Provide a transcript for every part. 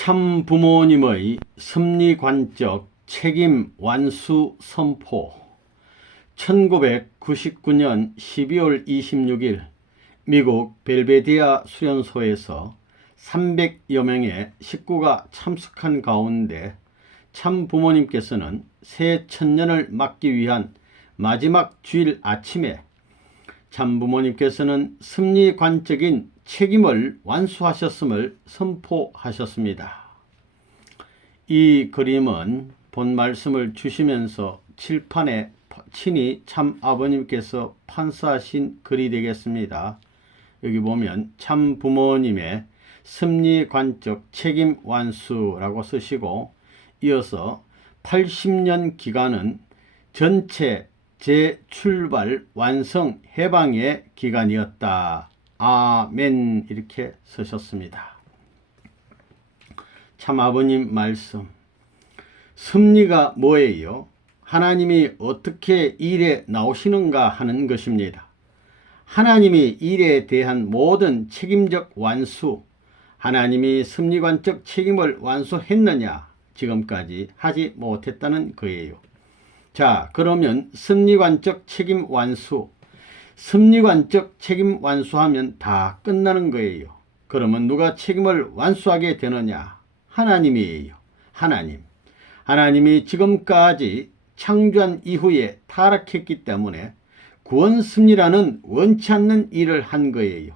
참 부모님의 섭리관적 책임 완수 선포. 1999년 12월 26일 미국 벨베디아 수련소에서 300여 명의 식구가 참석한 가운데 참 부모님께서는 새 천년을 맞기 위한 마지막 주일 아침에 참 부모님께서는 섭리관적인 책임을 완수하셨음을 선포하셨습니다. 이 그림은 본 말씀을 주시면서 칠판에 친히 참 아버님께서 판사하신 글이 되겠습니다. 여기 보면 참 부모님의 섭리관적 책임 완수라고 쓰시고, 이어서 80년 기간은 전체 재출발 완성 해방의 기간이었다. 아멘. 이렇게 쓰셨습니다. 참 아버님 말씀. 섭리가 뭐예요? 하나님이 어떻게 일에 나오시는가 하는 것입니다. 하나님이 일에 대한 모든 책임적 완수, 하나님이 섭리관적 책임을 완수했느냐? 지금까지 하지 못했다는 거예요. 자, 그러면 섭리관적 책임 완수, 섭리관적 책임 완수하면 다 끝나는 거예요. 그러면 누가 책임을 완수하게 되느냐? 하나님이에요. 하나님이 지금까지 창조한 이후에 타락했기 때문에 구원 섭리라는 원치 않는 일을 한 거예요.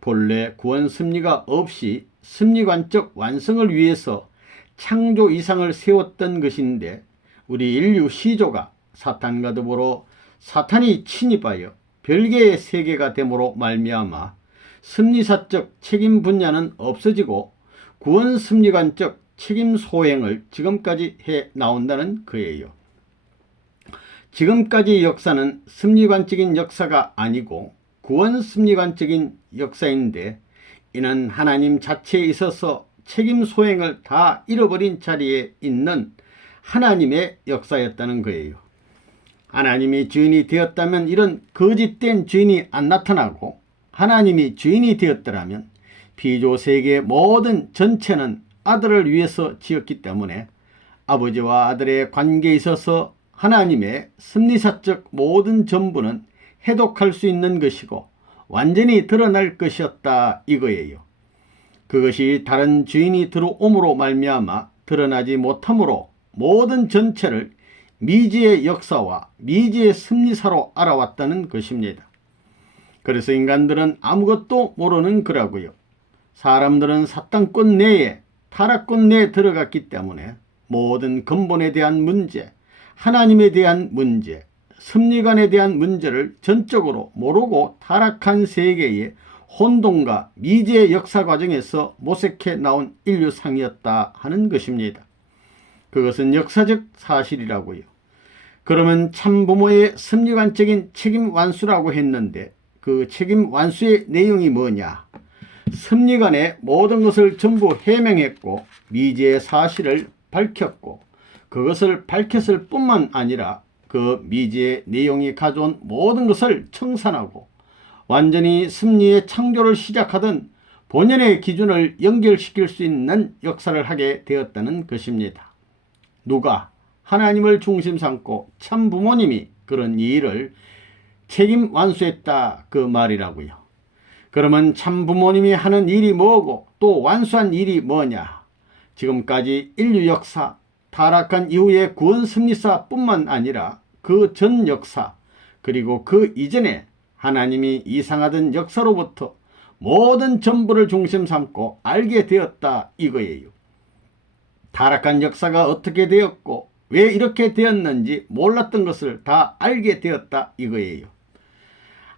본래 구원 섭리가 없이 섭리관적 완성을 위해서 창조 이상을 세웠던 것인데, 우리 인류 시조가 사탄과 더불어 사탄이 침입하여 별개의 세계가 됨으로 말미암아 섭리사적 책임 분야는 없어지고 구원 섭리관적 책임 소행을 지금까지 해 나온다는 거예요. 지금까지 역사는 섭리관적인 역사가 아니고 구원 섭리관적인 역사인데, 이는 하나님 자체에 있어서 책임 소행을 다 잃어버린 자리에 있는 하나님의 역사였다는 거예요. 하나님이 주인이 되었다면 이런 거짓된 주인이 안 나타나고, 하나님이 주인이 되었더라면 피조세계의 모든 전체는 아들을 위해서 지었기 때문에 아버지와 아들의 관계에 있어서 하나님의 섭리사적 모든 전부는 해독할 수 있는 것이고 완전히 드러날 것이었다 이거예요. 그것이 다른 주인이 들어옴으로 말미암아 드러나지 못하므로 모든 전체를 미지의 역사와 미지의 섭리사로 알아왔다는 것입니다. 그래서 인간들은 아무것도 모르는 거라고요. 사람들은 사탄권 내에, 타락권 내에 들어갔기 때문에 모든 근본에 대한 문제, 하나님에 대한 문제, 섭리관에 대한 문제를 전적으로 모르고 타락한 세계의 혼돈과 미지의 역사 과정에서 모색해 나온 인류상이었다 하는 것입니다. 그것은 역사적 사실이라고요. 그러면 참부모의 섭리관적인 책임 완수라고 했는데, 그 책임 완수의 내용이 뭐냐? 섭리관의 모든 것을 전부 해명했고 미지의 사실을 밝혔고, 그것을 밝혔을 뿐만 아니라 그 미지의 내용이 가져온 모든 것을 청산하고 완전히 섭리의 창조를 시작하던 본연의 기준을 연결시킬 수 있는 역사를 하게 되었다는 것입니다. 누가? 하나님을 중심 삼고 참 부모님이 그런 일을 책임 완수했다 그 말이라고요. 그러면 참 부모님이 하는 일이 뭐고 또 완수한 일이 뭐냐? 지금까지 인류 역사, 타락한 이후의 구원 섭리사 뿐만 아니라 그 전 역사, 그리고 그 이전에 하나님이 이상하던 역사로부터 모든 전부를 중심 삼고 알게 되었다 이거예요. 타락한 역사가 어떻게 되었고 왜 이렇게 되었는지 몰랐던 것을 다 알게 되었다 이거예요.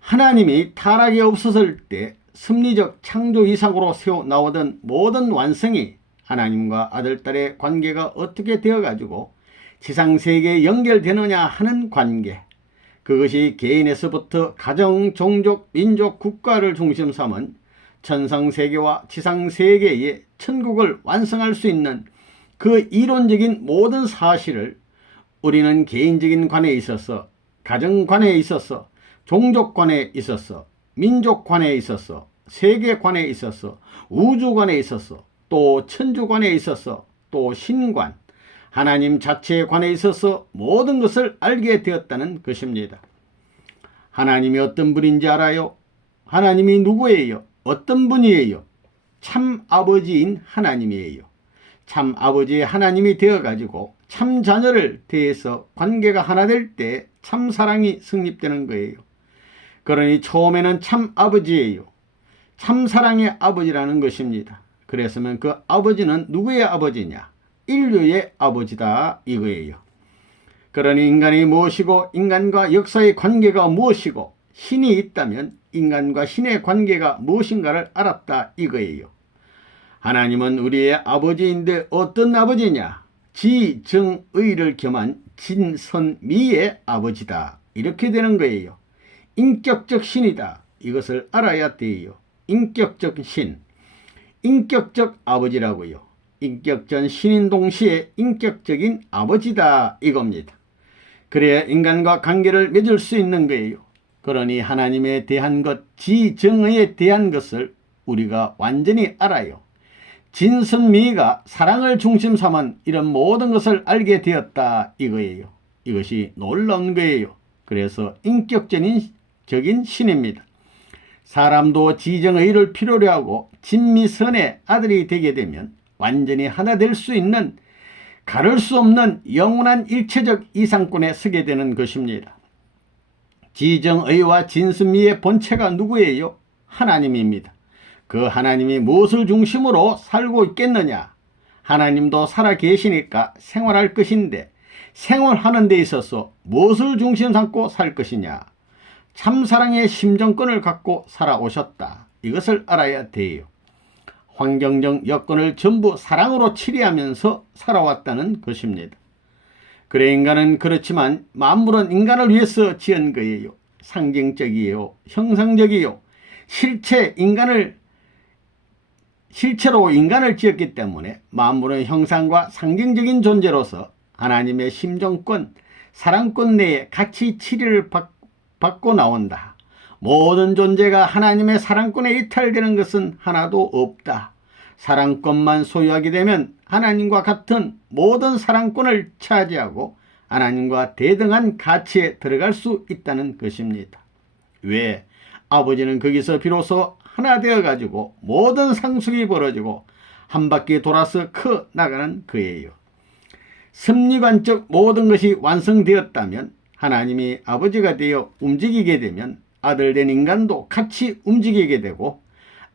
하나님이 타락이 없었을 때 섭리적 창조 이상으로 세워 나오던 모든 완성이 하나님과 아들딸의 관계가 어떻게 되어가지고 지상세계에 연결되느냐 하는 관계, 그것이 개인에서부터 가정, 종족, 민족, 국가를 중심 삼은 천상세계와 지상세계의 천국을 완성할 수 있는 그 이론적인 모든 사실을 우리는 개인적인 관에 있어서, 가정관에 있어서, 종족관에 있어서, 민족관에 있어서, 세계관에 있어서, 우주관에 있어서 또 천주관에 있어서, 또 신관, 하나님 자체에 관해 있어서 모든 것을 알게 되었다는 것입니다. 하나님이 어떤 분인지 알아요? 하나님이 누구예요? 어떤 분이에요? 참 아버지인 하나님이에요. 참 아버지의 하나님이 되어가지고 참 자녀를 대해서 관계가 하나 될 때 참 사랑이 성립되는 거예요. 그러니 처음에는 참 아버지예요. 참 사랑의 아버지라는 것입니다. 그랬으면 그 아버지는 누구의 아버지냐? 인류의 아버지다 이거예요. 그러니 인간이 무엇이고 인간과 역사의 관계가 무엇이고 신이 있다면 인간과 신의 관계가 무엇인가를 알았다 이거예요. 하나님은 우리의 아버지인데 어떤 아버지냐? 지정의를 겸한 진선미의 아버지다. 이렇게 되는 거예요. 인격적 신이다. 이것을 알아야 돼요. 인격적 신, 인격적 아버지라고요. 인격적 신인 동시에 인격적인 아버지다 이겁니다. 그래야 인간과 관계를 맺을 수 있는 거예요. 그러니 하나님에 대한 것, 지정의에 대한 것을 우리가 완전히 알아요. 진선미가 사랑을 중심 삼은 이런 모든 것을 알게 되었다 이거예요. 이것이 놀라운 거예요. 그래서 인격적인 신입니다. 사람도 지정의를 필요로 하고 진미선의 아들이 되게 되면 완전히 하나 될 수 있는 가를 수 없는 영원한 일체적 이상권에 서게 되는 것입니다. 지정의와 진선미의 본체가 누구예요? 하나님입니다. 그 하나님이 무엇을 중심으로 살고 있겠느냐? 하나님도 살아 계시니까 생활할 것인데 생활하는 데 있어서 무엇을 중심 삼고 살 것이냐? 참사랑의 심정권을 갖고 살아오셨다. 이것을 알아야 돼요. 환경적 여건을 전부 사랑으로 치리하면서 살아왔다는 것입니다. 그래 인간은 그렇지만 만물은 인간을 위해서 지은 거예요. 상징적이에요. 형상적이요. 실체로 인간을 지었기 때문에 만물은 형상과 상징적인 존재로서 하나님의 심정권, 사랑권 내에 같이 치리를 받고 나온다. 모든 존재가 하나님의 사랑권에 이탈되는 것은 하나도 없다. 사랑권만 소유하게 되면 하나님과 같은 모든 사랑권을 차지하고 하나님과 대등한 가치에 들어갈 수 있다는 것입니다. 왜? 아버지는 거기서 비로소 하나 되어가지고 모든 상속이 벌어지고 한 바퀴 돌아서 커 나가는 거예요. 섭리관적 모든 것이 완성되었다면 하나님이 아버지가 되어 움직이게 되면 아들된 인간도 같이 움직이게 되고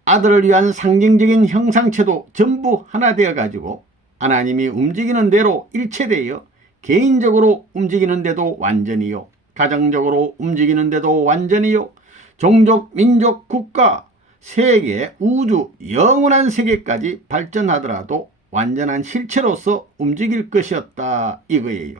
아들을 위한 상징적인 형상체도 전부 하나 되어가지고 하나님이 움직이는 대로 일체되어 개인적으로 움직이는 데도 완전히요. 가정적으로 움직이는 데도 완전히요. 종족, 민족, 국가, 세계, 우주, 영원한 세계까지 발전하더라도 완전한 실체로서 움직일 것이었다 이거예요.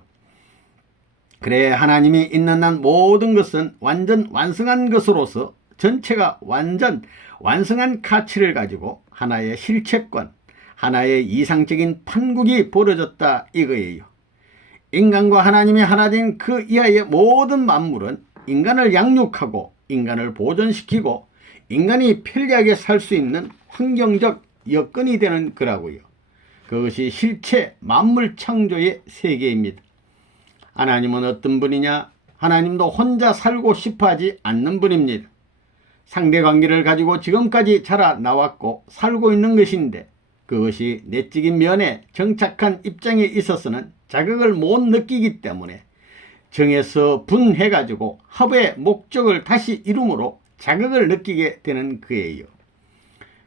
그래 하나님이 있는 한 모든 것은 완전 완성한 것으로서 전체가 완전 완성한 가치를 가지고 하나의 실체권, 하나의 이상적인 판국이 벌어졌다 이거예요. 인간과 하나님이 하나 된 그 이하의 모든 만물은 인간을 양육하고 인간을 보존시키고 인간이 편리하게 살 수 있는 환경적 여건이 되는 거라고요. 그것이 실체 만물 창조의 세계입니다. 하나님은 어떤 분이냐? 하나님도 혼자 살고 싶어 하지 않는 분입니다. 상대관계를 가지고 지금까지 자라나왔고 살고 있는 것인데 그것이 내적인 면에 정착한 입장에 있어서는 자극을 못 느끼기 때문에 정에서 분해가지고 합의 목적을 다시 이룸으로 자극을 느끼게 되는 거예요.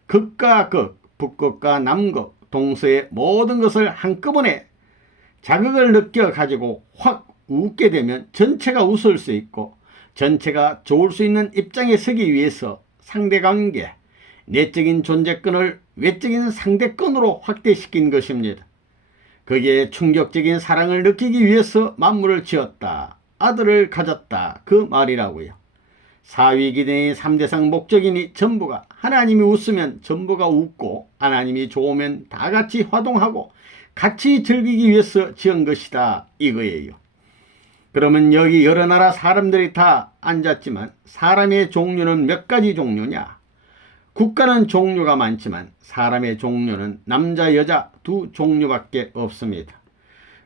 극과 극, 북극과 남극, 동서의 모든 것을 한꺼번에 자극을 느껴가지고 확 웃게 되면 전체가 웃을 수 있고 전체가 좋을 수 있는 입장에 서기 위해서 상대관계, 내적인 존재권을 외적인 상대권으로 확대시킨 것입니다. 거기에 충격적인 사랑을 느끼기 위해서 만물을 지었다. 아들을 가졌다. 그 말이라고요. 사위기den의 3대상 목적이니 전부가 하나님이 웃으면 전부가 웃고 하나님이 좋으면 다 같이 화동하고 같이 즐기기 위해서 지은 것이다 이거예요. 그러면 여기 여러 나라 사람들이 다 앉았지만 사람의 종류는 몇 가지 종류냐? 국가는 종류가 많지만 사람의 종류는 남자 여자 두 종류밖에 없습니다.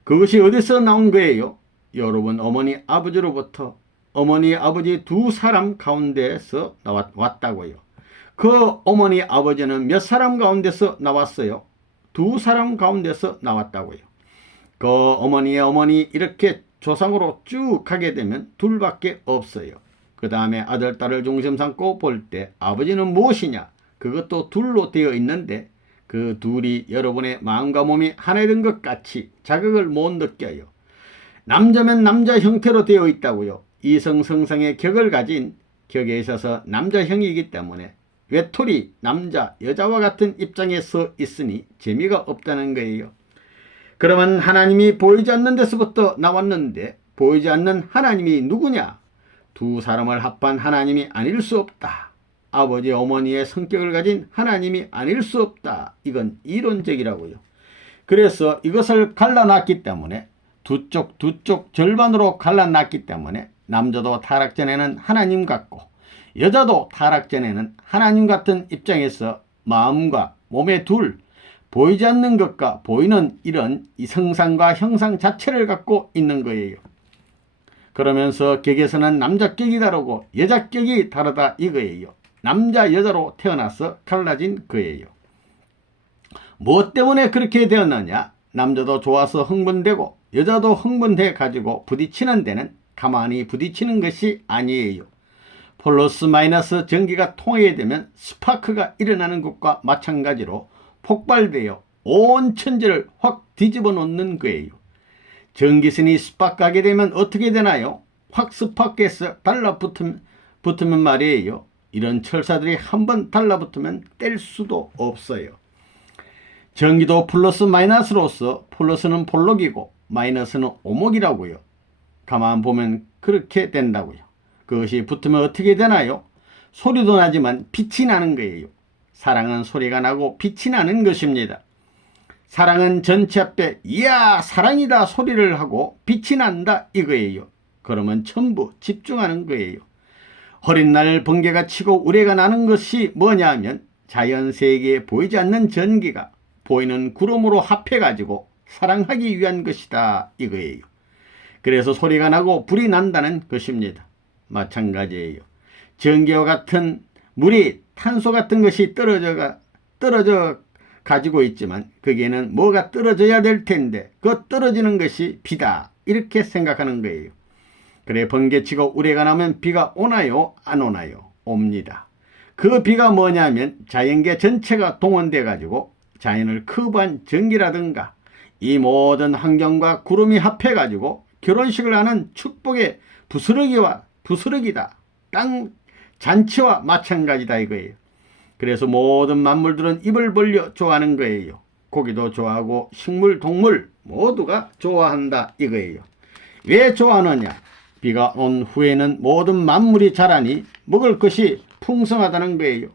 그것이 어디서 나온 거예요? 여러분 어머니 아버지로부터 어머니 아버지 두 사람 가운데서 왔다고요. 그 어머니 아버지는 몇 사람 가운데서 나왔어요? 두 사람 가운데서 나왔다고요. 그 어머니의 어머니 이렇게 조상으로 쭉 가게 되면 둘밖에 없어요. 그 다음에 아들 딸을 중심 삼고 볼 때 아버지는 무엇이냐? 그것도 둘로 되어 있는데 그 둘이 여러분의 마음과 몸이 하나 된 것 같이 자극을 못 느껴요. 남자면 남자 형태로 되어 있다고요. 이성성상의 격을 가진 격에 있어서 남자형이기 때문에 외톨이 남자 여자와 같은 입장에 서 있으니 재미가 없다는 거예요. 그러면 하나님이 보이지 않는 데서부터 나왔는데 보이지 않는 하나님이 누구냐? 두 사람을 합한 하나님이 아닐 수 없다. 아버지 어머니의 성격을 가진 하나님이 아닐 수 없다. 이건 이론적이라고요. 그래서 이것을 갈라놨기 때문에 두 쪽 절반으로 갈라놨기 때문에 남자도 타락전에는 하나님 같고 여자도 타락전에는 하나님 같은 입장에서 마음과 몸의 둘 보이지 않는 것과 보이는 이런 성상과 형상 자체를 갖고 있는 거예요. 그러면서 격에서는 남자 격이 다르고 여자 격이 다르다 이거예요. 남자 여자로 태어나서 갈라진 거예요. 무엇 때문에 그렇게 되었느냐? 남자도 좋아서 흥분되고 여자도 흥분돼 가지고 부딪히는 데는 가만히 부딪히는 것이 아니에요. 플러스 마이너스 전기가 통하게 되면 스파크가 일어나는 것과 마찬가지로 폭발되어 온 천지를 확 뒤집어 놓는 거예요. 전기선이 스파크하게 되면 어떻게 되나요? 확 스파크해서 달라붙으면 말이에요. 이런 철사들이 한번 달라붙으면 뗄 수도 없어요. 전기도 플러스 마이너스로서 플러스는 볼록이고 마이너스는 오목이라고요. 가만 보면 그렇게 된다고요. 그것이 붙으면 어떻게 되나요? 소리도 나지만 빛이 나는 거예요. 사랑은 소리가 나고 빛이 나는 것입니다. 사랑은 전체 앞에 이야 사랑이다 소리를 하고 빛이 난다 이거예요. 그러면 전부 집중하는 거예요. 어린 날 번개가 치고 우레가 나는 것이 뭐냐면 자연세계에 보이지 않는 전기가 보이는 구름으로 합해가지고 사랑하기 위한 것이다 이거예요. 그래서 소리가 나고 불이 난다는 것입니다. 마찬가지예요. 전기와 같은 물이 탄소 같은 것이 떨어져 가지고 있지만 거기에는 뭐가 떨어져야 될 텐데 그 떨어지는 것이 비다 이렇게 생각하는 거예요. 그래 번개치고 우레가 나면 비가 오나요? 안 오나요? 옵니다. 그 비가 뭐냐면 자연계 전체가 동원돼 가지고 자연을 커브한 전기라든가 이 모든 환경과 구름이 합해 가지고 결혼식을 하는 축복의 부스러기다. 땅 잔치와 마찬가지다 이거예요. 그래서 모든 만물들은 입을 벌려 좋아하는 거예요. 고기도 좋아하고 식물, 동물 모두가 좋아한다 이거예요. 왜 좋아하느냐? 비가 온 후에는 모든 만물이 자라니 먹을 것이 풍성하다는 거예요.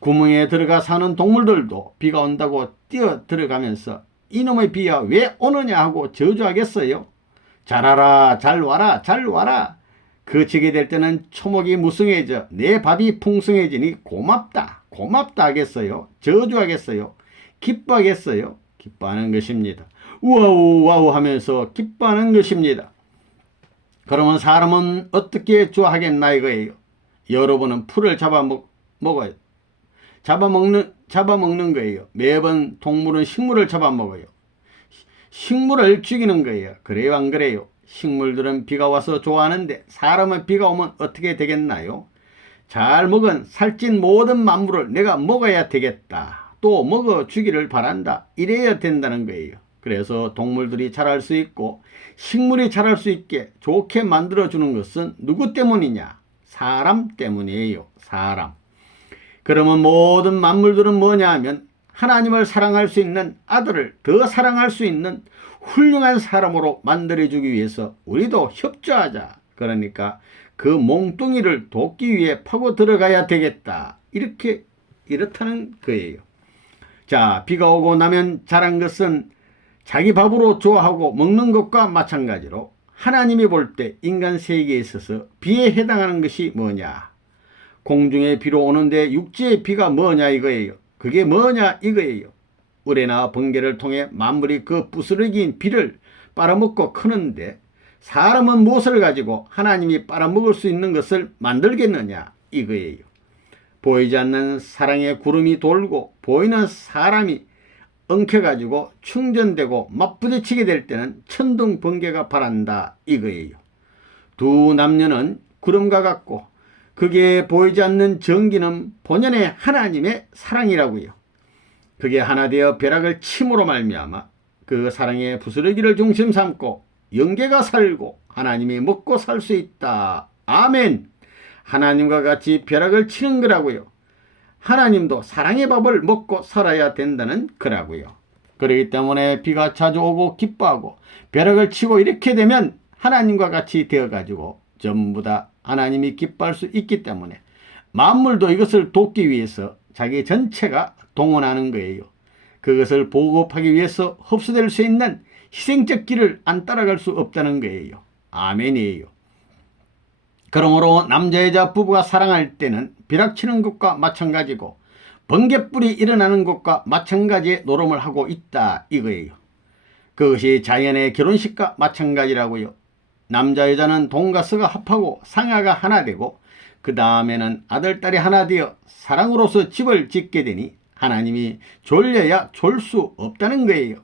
구멍에 들어가 사는 동물들도 비가 온다고 뛰어 들어가면서 이놈의 비야 왜 오느냐 하고 저주하겠어요? 잘 와라 잘 와라 잘 와라. 그 지게 될 때는 초목이 무성해져 내 밥이 풍성해지니 고맙다 하겠어요? 저주하겠어요? 기뻐하겠어요? 기뻐하는 것입니다. 우와우 와우 하면서 기뻐하는 것입니다. 그러면 사람은 어떻게 좋아하겠나 이거예요. 여러분은 풀을 잡아먹어요. 잡아먹는 거예요. 매번 동물은 식물을 잡아먹어요. 식물을 죽이는 거예요. 그래요 안 그래요? 식물들은 비가 와서 좋아하는데 사람은 비가 오면 어떻게 되겠나요? 잘 먹은 살찐 모든 만물을 내가 먹어야 되겠다. 또 먹어 주기를 바란다. 이래야 된다는 거예요. 그래서 동물들이 자랄 수 있고 식물이 자랄 수 있게 좋게 만들어주는 것은 누구 때문이냐? 사람 때문이에요. 사람. 그러면 모든 만물들은 뭐냐 하면 하나님을 사랑할 수 있는 아들을 더 사랑할 수 있는 훌륭한 사람으로 만들어주기 위해서 우리도 협조하자. 그러니까 그 몽뚱이를 돕기 위해 파고 들어가야 되겠다. 이렇다는 거예요. 자, 비가 오고 나면 자란 것은 자기 밥으로 좋아하고 먹는 것과 마찬가지로 하나님이 볼 때 인간 세계에 있어서 비에 해당하는 것이 뭐냐? 공중의 비로 오는데 육지의 비가 뭐냐 이거예요. 그게 뭐냐 이거예요. 우레나 번개를 통해 만물이 그 부스러기인 비를 빨아먹고 크는데 사람은 무엇을 가지고 하나님이 빨아먹을 수 있는 것을 만들겠느냐 이거예요. 보이지 않는 사랑의 구름이 돌고 보이는 사람이 엉켜가지고 충전되고 맞부딪히게 될 때는 천둥 번개가 바란다 이거예요. 두 남녀는 구름과 같고 그게 보이지 않는 전기는 본연의 하나님의 사랑이라고요. 그게 하나 되어 벼락을 침으로 말미암아 그 사랑의 부스러기를 중심 삼고 영계가 살고 하나님이 먹고 살 수 있다. 아멘. 하나님과 같이 벼락을 치는 거라고요. 하나님도 사랑의 밥을 먹고 살아야 된다는 거라고요. 그렇기 때문에 비가 자주 오고 기뻐하고 벼락을 치고 이렇게 되면 하나님과 같이 되어가지고 전부 다 하나님이 기뻐할 수 있기 때문에 만물도 이것을 돕기 위해서 자기 전체가 동원하는 거예요. 그것을 보급하기 위해서 흡수될 수 있는 희생적 길을 안 따라갈 수 없다는 거예요. 아멘이에요. 그러므로 남자 여자 부부가 사랑할 때는 벼락치는 것과 마찬가지고 번갯불이 일어나는 것과 마찬가지의 노름을 하고 있다 이거예요. 그것이 자연의 결혼식과 마찬가지라고요. 남자 여자는 돈과 서가 합하고 상하가 하나 되고 그 다음에는 아들 딸이 하나 되어 사랑으로서 집을 짓게 되니 하나님이 졸려야 졸 수 없다는 거예요.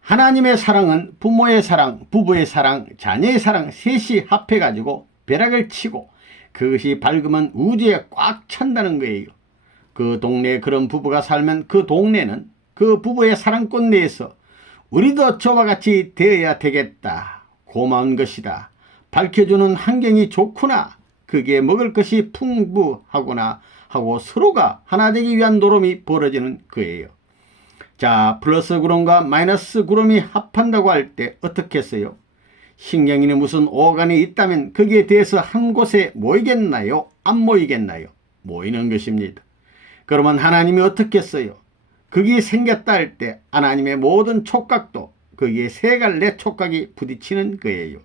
하나님의 사랑은 부모의 사랑, 부부의 사랑, 자녀의 사랑 셋이 합해가지고 벼락을 치고 그것이 밝으면 우주에 꽉 찬다는 거예요. 그 동네에 그런 부부가 살면 그 동네는 그 부부의 사랑꽃 내에서 우리도 저와 같이 되어야 되겠다. 고마운 것이다. 밝혀주는 환경이 좋구나. 그게 먹을 것이 풍부하구나 하고 서로가 하나 되기 위한 노름이 벌어지는 거예요. 자, 플러스 구름과 마이너스 구름이 합한다고 할 때 어떻게 했어요? 신경이니 무슨 오간이 있다면 거기에 대해서 한 곳에 모이겠나요? 안 모이겠나요? 모이는 것입니다. 그러면 하나님이 어떻게 했어요? 거기에 생겼다 할 때 하나님의 모든 촉각도 거기에 세 갈래 촉각이 부딪히는 거예요.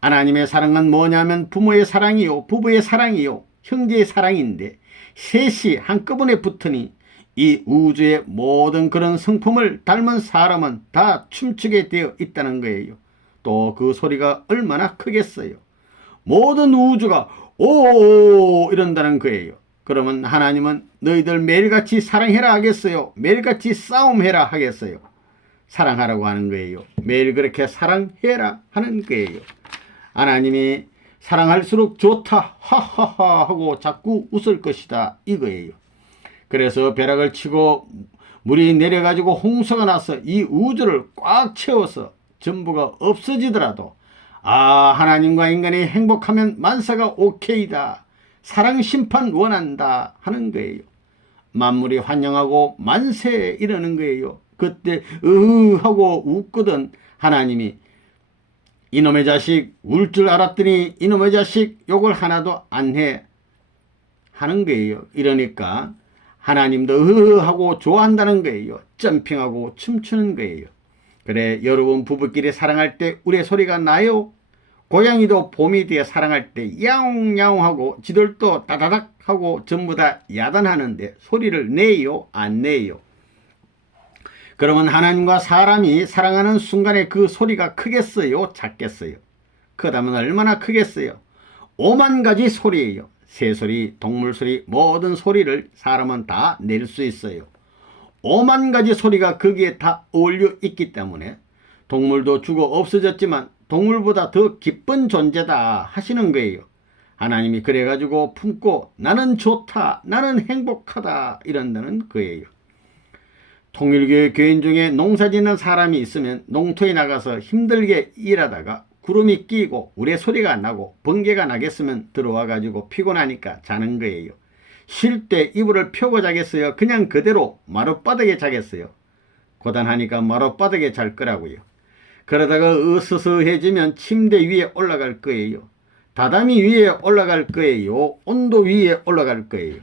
하나님의 사랑은 뭐냐면 부모의 사랑이요, 부부의 사랑이요, 형제의 사랑인데 셋이 한꺼번에 붙으니 이 우주의 모든 그런 성품을 닮은 사람은 다 춤추게 되어 있다는 거예요. 또 그 소리가 얼마나 크겠어요. 모든 우주가 오 이런다는 거예요. 그러면 하나님은 너희들 매일같이 사랑해라 하겠어요? 매일같이 싸움해라 하겠어요? 사랑하라고 하는 거예요. 매일 그렇게 사랑해라 하는 거예요. 하나님이 사랑할수록 좋다 하하하 하고 자꾸 웃을 것이다 이거예요. 그래서 벼락을 치고 물이 내려가지고 홍수가 나서 이 우주를 꽉 채워서 전부가 없어지더라도 하나님과 인간이 행복하면 만사가 오케이다. 사랑 심판 원한다 하는 거예요. 만물이 환영하고 만세 이러는 거예요. 그때 하고 웃거든 하나님이 이놈의 자식 울 줄 알았더니 이놈의 자식 욕을 하나도 안 해 하는 거예요. 이러니까 하나님도 하고 좋아한다는 거예요. 점핑하고 춤추는 거예요. 그래 여러분 부부끼리 사랑할 때 우리 소리가 나요? 고양이도 봄이 되어 사랑할 때 야옹야옹 하고 지들도 따다닥 하고 전부 다 야단하는데 소리를 내요? 안 내요? 그러면 하나님과 사람이 사랑하는 순간에 그 소리가 크겠어요? 작겠어요? 크다면 얼마나 크겠어요? 5만 가지 소리예요. 새소리, 동물소리, 모든 소리를 사람은 다 낼 수 있어요. 5만 가지 소리가 거기에 다 어울려 있기 때문에 동물도 죽어 없어졌지만 동물보다 더 기쁜 존재다 하시는 거예요. 하나님이 그래가지고 품고 나는 좋다, 나는 행복하다 이런다는 거예요. 통일교회 교인 중에 농사 짓는 사람이 있으면 농토에 나가서 힘들게 일하다가 구름이 끼고 우레소리가 나고 번개가 나겠으면 들어와 가지고 피곤하니까 자는 거예요. 쉴 때 이불을 펴고 자겠어요? 그냥 그대로 마룻바닥에 자겠어요? 고단하니까 마룻바닥에 잘 거라고요. 그러다가 으스스해지면 침대 위에 올라갈 거예요. 다다미 위에 올라갈 거예요. 온도 위에 올라갈 거예요.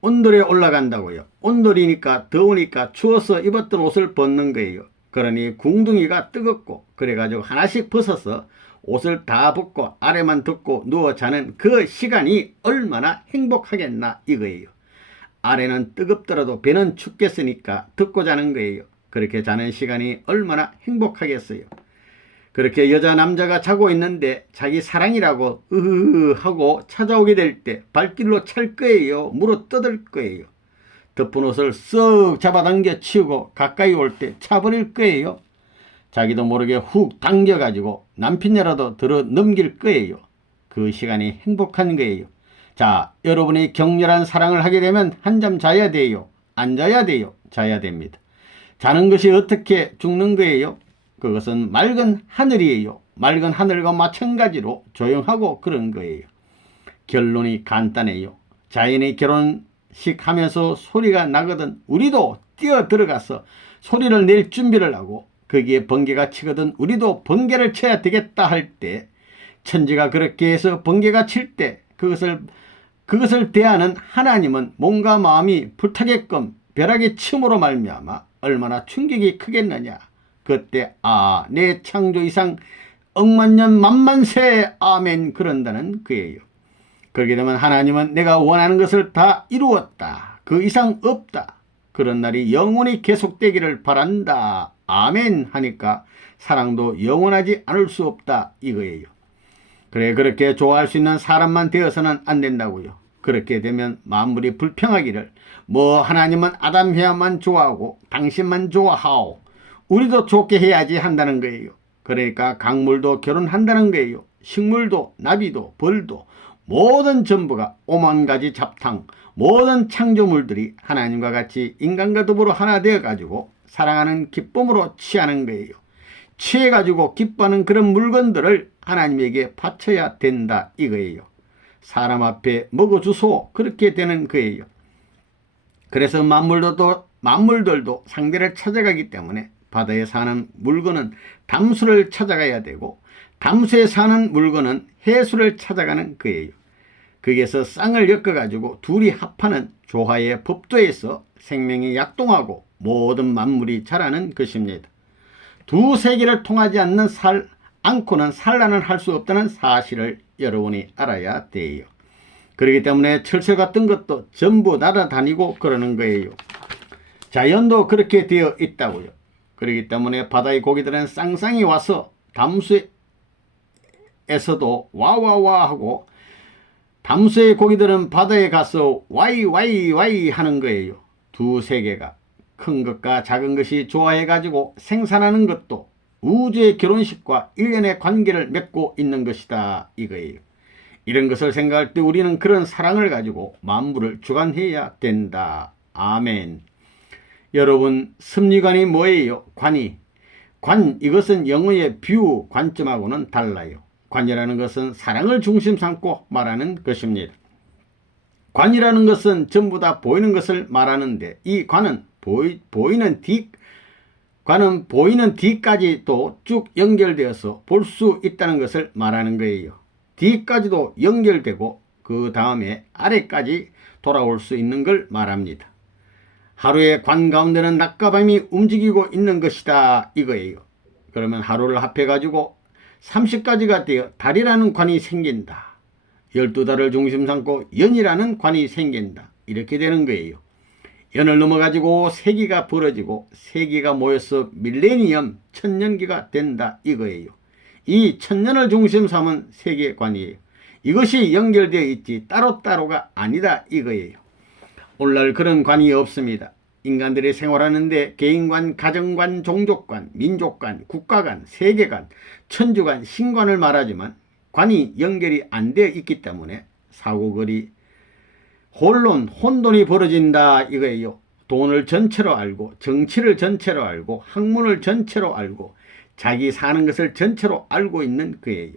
온돌에 올라간다고요. 온돌이니까 더우니까 추워서 입었던 옷을 벗는 거예요. 그러니 궁둥이가 뜨겁고 그래가지고 하나씩 벗어서 옷을 다 벗고 아래만 덮고 누워 자는 그 시간이 얼마나 행복하겠나 이거예요. 아래는 뜨겁더라도 배는 춥겠으니까 덮고 자는 거예요. 그렇게 자는 시간이 얼마나 행복하겠어요. 그렇게 여자 남자가 자고 있는데 자기 사랑이라고 으흐 하고 찾아오게 될 때 발길로 찰 거예요. 물어 뜯을 거예요. 덮은 옷을 쓱 잡아당겨 치우고 가까이 올 때 차버릴 거예요. 자기도 모르게 훅 당겨가지고 남편이라도 들어 넘길 거예요. 그 시간이 행복한 거예요. 자, 여러분이 격렬한 사랑을 하게 되면 한잠 자야 돼요. 안 자야 돼요. 자야 됩니다. 자는 것이 어떻게 죽는 거예요? 그것은 맑은 하늘이에요. 맑은 하늘과 마찬가지로 조용하고 그런 거예요. 결론이 간단해요. 자연의 결혼식 하면서 소리가 나거든 우리도 뛰어 들어가서 소리를 낼 준비를 하고 거기에 번개가 치거든 우리도 번개를 쳐야 되겠다 할 때 천지가 그렇게 해서 번개가 칠 때 그것을 대하는 하나님은 몸과 마음이 불타게끔 벼락의 침으로 말미암아 얼마나 충격이 크겠느냐. 그때 내 창조 이상 억만년 만만세 아멘 그런다는 그예요. 그렇게 되면 하나님은 내가 원하는 것을 다 이루었다. 그 이상 없다. 그런 날이 영원히 계속되기를 바란다. 아멘 하니까 사랑도 영원하지 않을 수 없다 이거예요. 그래 그렇게 좋아할 수 있는 사람만 되어서는 안 된다고요. 그렇게 되면 만물이 불평하기를 하나님은 아담해야만 좋아하고 당신만 좋아하오. 우리도 좋게 해야지 한다는 거예요. 그러니까 강물도 결혼한다는 거예요. 식물도 나비도 벌도 모든 전부가 오만 가지 잡탕 모든 창조물들이 하나님과 같이 인간과 더불어 하나 되어가지고 사랑하는 기쁨으로 취하는 거예요. 취해가지고 기뻐하는 그런 물건들을 하나님에게 바쳐야 된다 이거예요. 사람 앞에 먹어주소 그렇게 되는 거예요. 그래서 만물들도 상대를 찾아가기 때문에 바다에 사는 물건은 담수를 찾아가야 되고 담수에 사는 물건은 해수를 찾아가는 거예요. 거기에서 쌍을 엮어가지고 둘이 합하는 조화의 법도에서 생명이 약동하고 모든 만물이 자라는 것입니다. 두 세계를 통하지 않고는 산란을 할 수 없다는 사실을 여러분이 알아야 돼요. 그렇기 때문에 철새 같은 것도 전부 날아다니고 그러는 거예요. 자연도 그렇게 되어 있다고요. 그렇기 때문에 바다의 고기들은 쌍쌍이 와서 담수에서도 와와와 하고 담수의 고기들은 바다에 가서 와이 하는 거예요. 두 세계가 큰 것과 작은 것이 좋아해가지고 생산하는 것도 우주의 결혼식과 일련의 관계를 맺고 있는 것이다 이거예요. 이런 것을 생각할 때 우리는 그런 사랑을 가지고 만물을 주관해야 된다. 아멘. 여러분 섭리관이 뭐예요? 관 이것은 영어의 뷰 관점하고는 달라요. 관이라는 것은 사랑을 중심 삼고 말하는 것입니다. 관이라는 것은 전부 다 보이는 것을 말하는데 이 관은 보이는 뒤까지도 쭉 연결되어서 볼 수 있다는 것을 말하는 거예요. 뒤까지도 연결되고 그 다음에 아래까지 돌아올 수 있는 걸 말합니다. 하루의 관 가운데는 낮과 밤이 움직이고 있는 것이다 이거예요. 그러면 하루를 합해가지고 30가지가 되어 달이라는 관이 생긴다. 12달을 중심 삼고 연이라는 관이 생긴다. 이렇게 되는 거예요. 연을 넘어가지고 세기가 벌어지고 세기가 모여서 밀레니엄 천년기가 된다 이거예요. 이 천년을 중심 삼은 세계관이에요. 이것이 연결되어 있지 따로따로가 아니다 이거예요. 오늘날 그런 관이 없습니다. 인간들이 생활하는데 개인관, 가정관, 종족관, 민족관, 국가관, 세계관, 천주관, 신관을 말하지만 관이 연결이 안 되어 있기 때문에 사고거리, 혼돈이 벌어진다 이거예요. 돈을 전체로 알고 정치를 전체로 알고 학문을 전체로 알고 자기 사는 것을 전체로 알고 있는 거예요.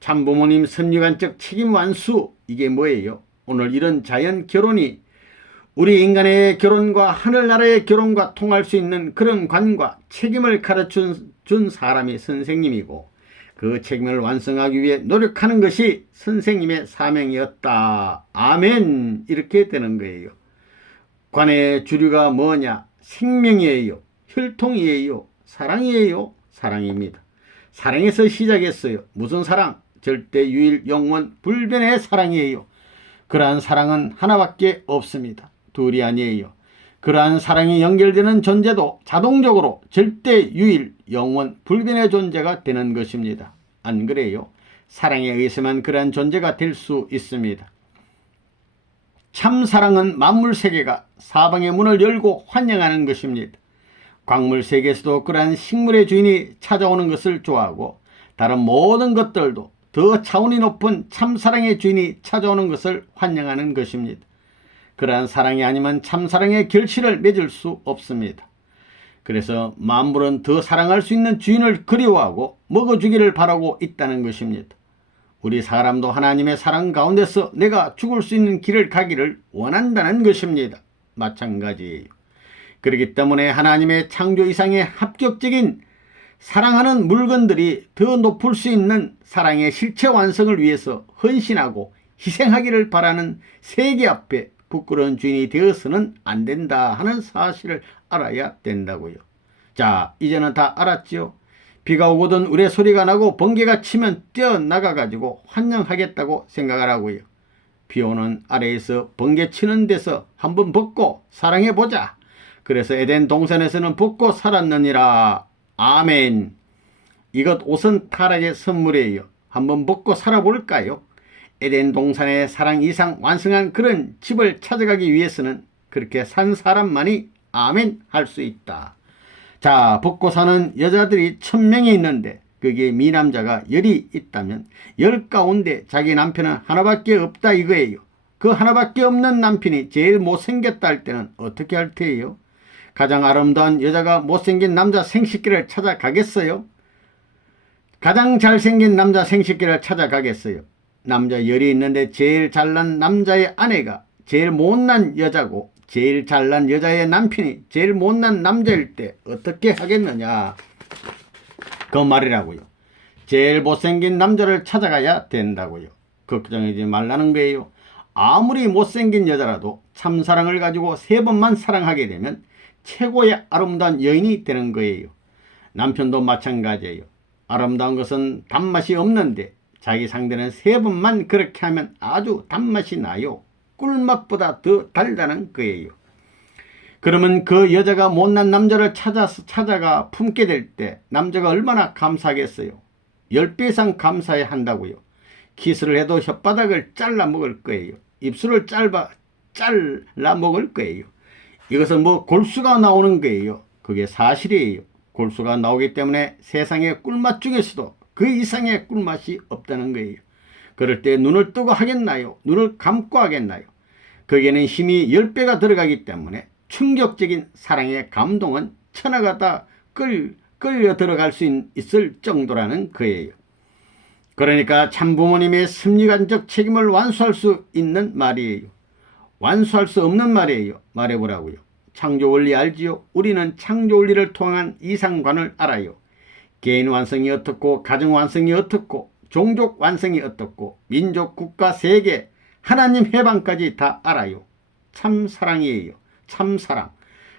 참부모님 섭리관적 책임 완수 이게 뭐예요? 오늘 이런 자연 결혼이 우리 인간의 결혼과 하늘나라의 결혼과 통할 수 있는 그런 관과 책임을 가르쳐준 사람이 선생님이고 그 책임을 완성하기 위해 노력하는 것이 선생님의 사명이었다. 아멘. 이렇게 되는 거예요. 관의 주류가 뭐냐? 생명이에요. 혈통이에요. 사랑이에요. 사랑입니다. 사랑에서 시작했어요. 무슨 사랑? 절대 유일 영원 불변의 사랑이에요. 그러한 사랑은 하나밖에 없습니다. 둘이 아니에요. 그러한 사랑이 연결되는 존재도 자동적으로 절대 유일 영원 불변의 존재가 되는 것입니다. 안 그래요? 사랑에 의해서만 그러한 존재가 될 수 있습니다. 참 사랑은 만물 세계가 사방의 문을 열고 환영하는 것입니다. 광물 세계에서도 그러한 식물의 주인이 찾아오는 것을 좋아하고 다른 모든 것들도 더 차원이 높은 참사랑의 주인이 찾아오는 것을 환영하는 것입니다. 그러한 사랑이 아니면 참사랑의 결실을 맺을 수 없습니다. 그래서 만물은 더 사랑할 수 있는 주인을 그리워하고 먹어주기를 바라고 있다는 것입니다. 우리 사람도 하나님의 사랑 가운데서 내가 죽을 수 있는 길을 가기를 원한다는 것입니다. 마찬가지예요. 그렇기 때문에 하나님의 창조 이상의 합격적인 사랑하는 물건들이 더 높을 수 있는 사랑의 실체 완성을 위해서 헌신하고 희생하기를 바라는 세계 앞에 부끄러운 주인이 되어서는 안 된다 하는 사실을 알아야 된다고요. 자, 이제는 다 알았지요? 비가 오거든 우레 소리가 나고 번개가 치면 뛰어나가가지고 환영하겠다고 생각을 하고요. 비 오는 아래에서 번개 치는 데서 한번 벗고 사랑해보자. 그래서 에덴 동산에서는 벗고 살았느니라. 아멘. 이것 옷은 타락의 선물이에요. 한번 벗고 살아볼까요? 에덴 동산의 사랑 이상 완성한 그런 집을 찾아가기 위해서는 그렇게 산 사람만이 아멘 할 수 있다. 자, 벗고 사는 여자들이 1000명이 있는데 거기에 미남자가 10이 있다면 10 가운데 자기 남편은 하나밖에 없다 이거예요. 그 하나밖에 없는 남편이 제일 못생겼다 할 때는 어떻게 할 테예요? 가장 아름다운 여자가 못생긴 남자 생식기를 찾아가겠어요? 가장 잘생긴 남자 생식기를 찾아가겠어요? 남자 10이 있는데 제일 잘난 남자의 아내가 제일 못난 여자고 제일 잘난 여자의 남편이 제일 못난 남자일 때 어떻게 하겠느냐? 그 말이라고요. 제일 못생긴 남자를 찾아가야 된다고요. 걱정하지 말라는 거예요. 아무리 못생긴 여자라도 참사랑을 가지고 3번만 사랑하게 되면 최고의 아름다운 여인이 되는 거예요. 남편도 마찬가지예요. 아름다운 것은 단맛이 없는데 자기 상대는 3번만 그렇게 하면 아주 단맛이 나요. 꿀맛보다 더 달다는 거예요. 그러면 그 여자가 못난 남자를 찾아가 품게 될 때 남자가 얼마나 감사하겠어요. 10배 이상 감사해야 한다고요. 키스를 해도 혓바닥을 잘라 먹을 거예요. 입술을 잘라 먹을 거예요. 이것은 뭐 골수가 나오는 거예요. 그게 사실이에요. 골수가 나오기 때문에 세상의 꿀맛 중에서도 그 이상의 꿀맛이 없다는 거예요. 그럴 때 눈을 뜨고 하겠나요? 눈을 감고 하겠나요? 거기에는 힘이 10배가 들어가기 때문에 충격적인 사랑의 감동은 천하가 다 끌려 들어갈 수 있을 정도라는 거예요. 그러니까 참부모님의 섭리관적 책임을 완수할 수 있는 말이에요. 완수할 수 없는 말이에요. 말해보라고요. 창조 원리 알지요? 우리는 창조 원리를 통한 이상관을 알아요. 개인 완성이 어떻고 가정 완성이 어떻고 종족 완성이 어떻고 민족, 국가, 세계, 하나님 해방까지 다 알아요. 참사랑이에요. 참사랑.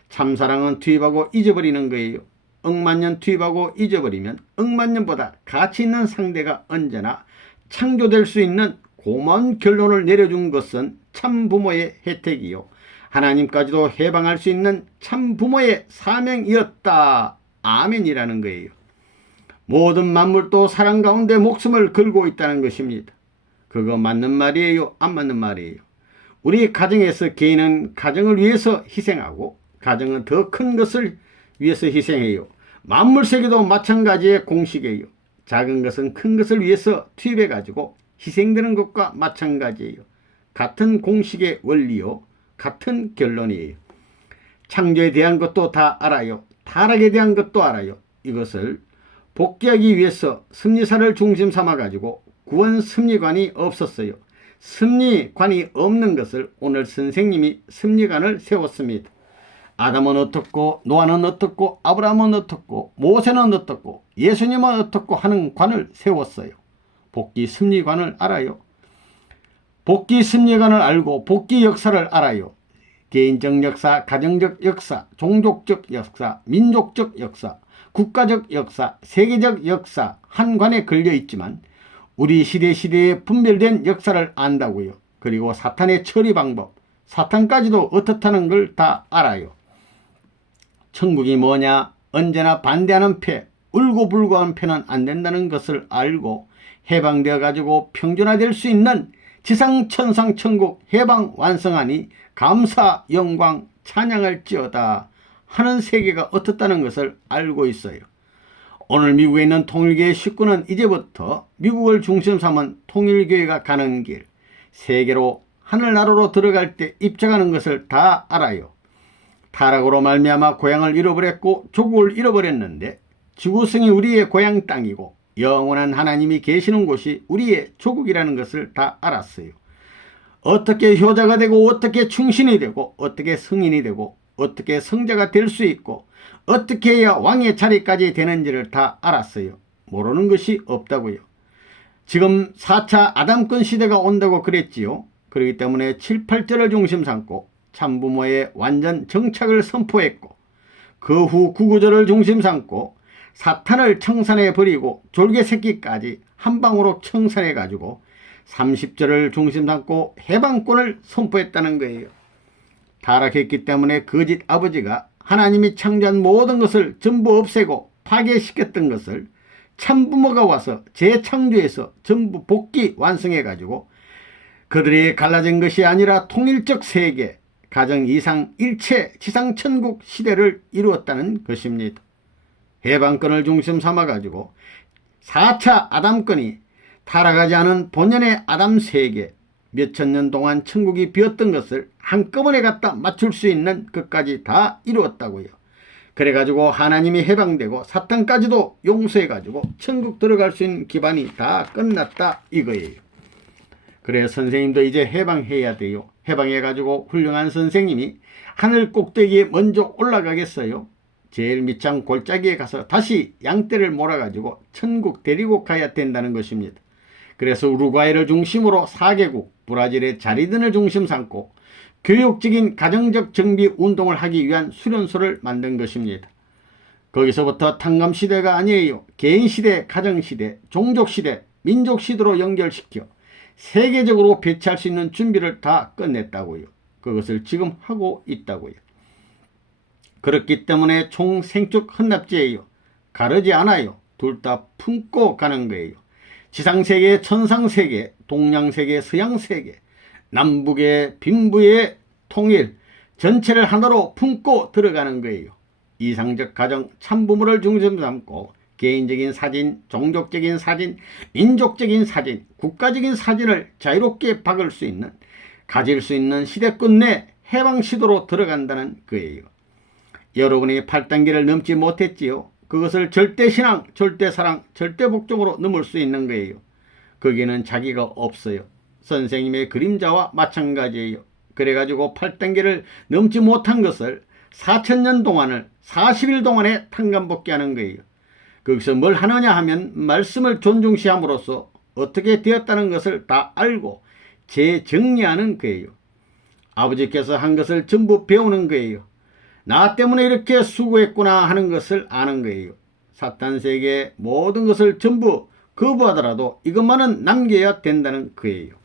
참사랑은 투입하고 잊어버리는 거예요. 억만년 투입하고 잊어버리면 억만년보다 가치 있는 상대가 언제나 창조될 수 있는 고마운 결론을 내려준 것은 참부모의 혜택이요. 하나님까지도 해방할 수 있는 참부모의 사명이었다. 아멘이라는 거예요. 모든 만물도 사랑 가운데 목숨을 걸고 있다는 것입니다. 그거 맞는 말이에요? 안 맞는 말이에요? 우리 가정에서 개인은 가정을 위해서 희생하고 가정은 더 큰 것을 위해서 희생해요. 만물 세계도 마찬가지의 공식이에요. 작은 것은 큰 것을 위해서 투입해 가지고 희생되는 것과 마찬가지예요. 같은 공식의 원리요. 같은 결론이에요. 창조에 대한 것도 다 알아요. 타락에 대한 것도 알아요. 이것을 복귀하기 위해서 섭리사를 중심 삼아 가지고 구원 섭리관이 없었어요. 섭리관이 없는 것을 오늘 선생님이 섭리관을 세웠습니다. 아담은 어떻고 노아는 어떻고 아브라함은 어떻고 모세는 어떻고 예수님은 어떻고 하는 관을 세웠어요. 복귀 섭리관을 알아요. 복귀 섭리관을 알고 복귀 역사를 알아요. 개인적 역사, 가정적 역사, 종족적 역사, 민족적 역사, 국가적 역사, 세계적 역사 한 관에 걸려 있지만 우리 시대에 분별된 역사를 안다고요. 그리고 사탄의 처리 방법, 사탄까지도 어떻다는 걸 다 알아요. 천국이 뭐냐? 언제나 반대하는 패, 울고불고한 패는 안 된다는 것을 알고 해방되어 가지고 평준화될 수 있는 지상천상천국 해방 완성하니 감사 영광 찬양할지어다 하는 세계가 어떻다는 것을 알고 있어요. 오늘 미국에 있는 통일교회 식구는 이제부터 미국을 중심 삼은 통일교회가 가는 길, 세계로 하늘나라로 들어갈 때 입장하는 것을 다 알아요. 타락으로 말미암아 고향을 잃어버렸고 조국을 잃어버렸는데 지구성이 우리의 고향 땅이고 영원한 하나님이 계시는 곳이 우리의 조국이라는 것을 다 알았어요. 어떻게 효자가 되고 어떻게 충신이 되고 어떻게 성인이 되고 어떻게 성자가 될 수 있고 어떻게 해야 왕의 자리까지 되는지를 다 알았어요. 모르는 것이 없다고요. 지금 4차 아담권 시대가 온다고 그랬지요. 그렇기 때문에 7, 8절을 중심 삼고 참부모의 완전 정착을 선포했고 그 후 9, 9절을 중심 삼고 사탄을 청산해 버리고 졸개 새끼까지 한 방으로 청산해 가지고 30절을 중심 삼고 해방권을 선포했다는 거예요. 타락했기 때문에 거짓 아버지가 하나님이 창조한 모든 것을 전부 없애고 파괴시켰던 것을 참부모가 와서 재창조해서 전부 복귀 완성해 가지고 그들이 갈라진 것이 아니라 통일적 세계, 가정 이상 일체 지상천국 시대를 이루었다는 것입니다. 해방권을 중심 삼아 가지고 4차 아담권이 타락하지 않은 본연의 아담 세계, 몇천 년 동안 천국이 비었던 것을 한꺼번에 갖다 맞출 수 있는 것까지 다 이루었다고요. 그래가지고 하나님이 해방되고 사탄까지도 용서해가지고 천국 들어갈 수 있는 기반이 다 끝났다 이거예요. 그래 선생님도 이제 해방해야 돼요. 해방해가지고 훌륭한 선생님이 하늘 꼭대기에 먼저 올라가겠어요. 제일 밑창 골짜기에 가서 다시 양떼를 몰아가지고 천국 데리고 가야 된다는 것입니다. 그래서 우루과이를 중심으로 4개국, 브라질의 자리든을 중심 삼고 교육적인 가정적 정비 운동을 하기 위한 수련소를 만든 것입니다. 거기서부터 탕감시대가 아니에요. 개인시대, 가정시대, 종족시대, 민족시대로 연결시켜 세계적으로 배치할 수 있는 준비를 다 끝냈다고요. 그것을 지금 하고 있다고요. 그렇기 때문에 총생축 헌납제예요. 가르지 않아요. 둘 다 품고 가는 거예요. 지상세계, 천상세계, 동양세계, 서양세계, 남북의 빈부의 통일 전체를 하나로 품고 들어가는 거예요. 이상적 가정 참부모를 중심 삼고 개인적인 사진, 종족적인 사진, 민족적인 사진, 국가적인 사진을 자유롭게 박을 수 있는, 가질 수 있는 시대권 내 해방시도로 들어간다는 거예요. 여러분이 8단계를 넘지 못했지요. 그것을 절대신앙, 절대사랑, 절대복종으로 넘을 수 있는 거예요. 거기는 자기가 없어요. 선생님의 그림자와 마찬가지예요. 그래가지고 8단계를 넘지 못한 것을 4000년 동안을 40일 동안에 탕감복귀하는 거예요. 거기서 뭘 하느냐 하면 말씀을 존중시함으로써 어떻게 되었다는 것을 다 알고 재정리하는 거예요. 아버지께서 한 것을 전부 배우는 거예요. 나 때문에 이렇게 수고했구나 하는 것을 아는 거예요. 사탄세계의 모든 것을 전부 거부하더라도 이것만은 남겨야 된다는 거예요.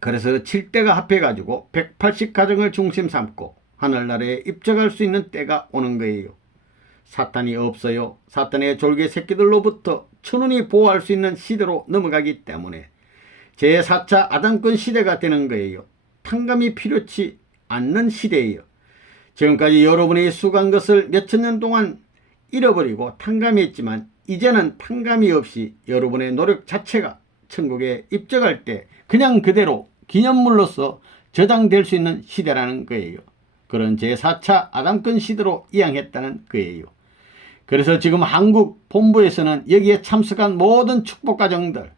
그래서 7대가 합해가지고 180가정을 중심 삼고 하늘나라에 입적할 수 있는 때가 오는 거예요. 사탄이 없어요. 사탄의 졸개 새끼들로부터 천운이 보호할 수 있는 시대로 넘어가기 때문에 제4차 아담권 시대가 되는 거예요. 탕감이 필요치 않는 시대예요. 지금까지 여러분이 수고한 것을 몇천 년 동안 잃어버리고 탕감했지만 이제는 탕감이 없이 여러분의 노력 자체가 천국에 입적할 때 그냥 그대로 기념물로서 저장될 수 있는 시대라는 거예요. 그런 제4차 아담권 시대로 이양했다는 거예요. 그래서 지금 한국 본부에서는 여기에 참석한 모든 축복가정들,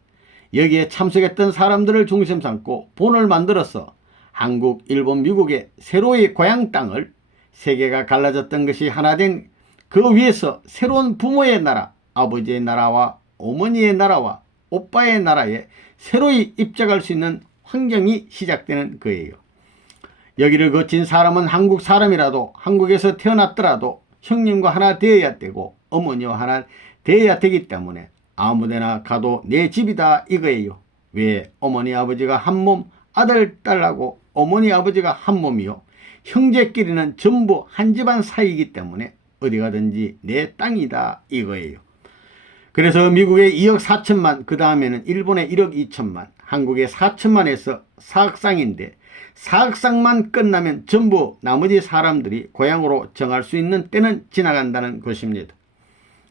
여기에 참석했던 사람들을 중심 삼고 본을 만들어서 한국, 일본, 미국의 새로이 고향 땅을 세계가 갈라졌던 것이 하나 된 그 위에서 새로운 부모의 나라, 아버지의 나라와 어머니의 나라와 오빠의 나라에 새로이 입적할 수 있는 환경이 시작되는 거예요. 여기를 거친 사람은 한국 사람이라도 한국에서 태어났더라도 형님과 하나 되어야 되고 어머니와 하나 되어야 되기 때문에 아무데나 가도 내 집이다 이거예요. 왜 어머니 아버지가 한 몸, 아들 딸하고 어머니 아버지가 한 몸이요. 형제끼리는 전부 한 집안 사이이기 때문에 어디 가든지 내 땅이다 이거예요. 그래서 미국에 2억 4천만, 그 다음에는 일본에 1억 2천만, 한국에 4천만에서 4억 쌍인데 4억 쌍만 끝나면 전부 나머지 사람들이 고향으로 정할 수 있는 때는 지나간다는 것입니다.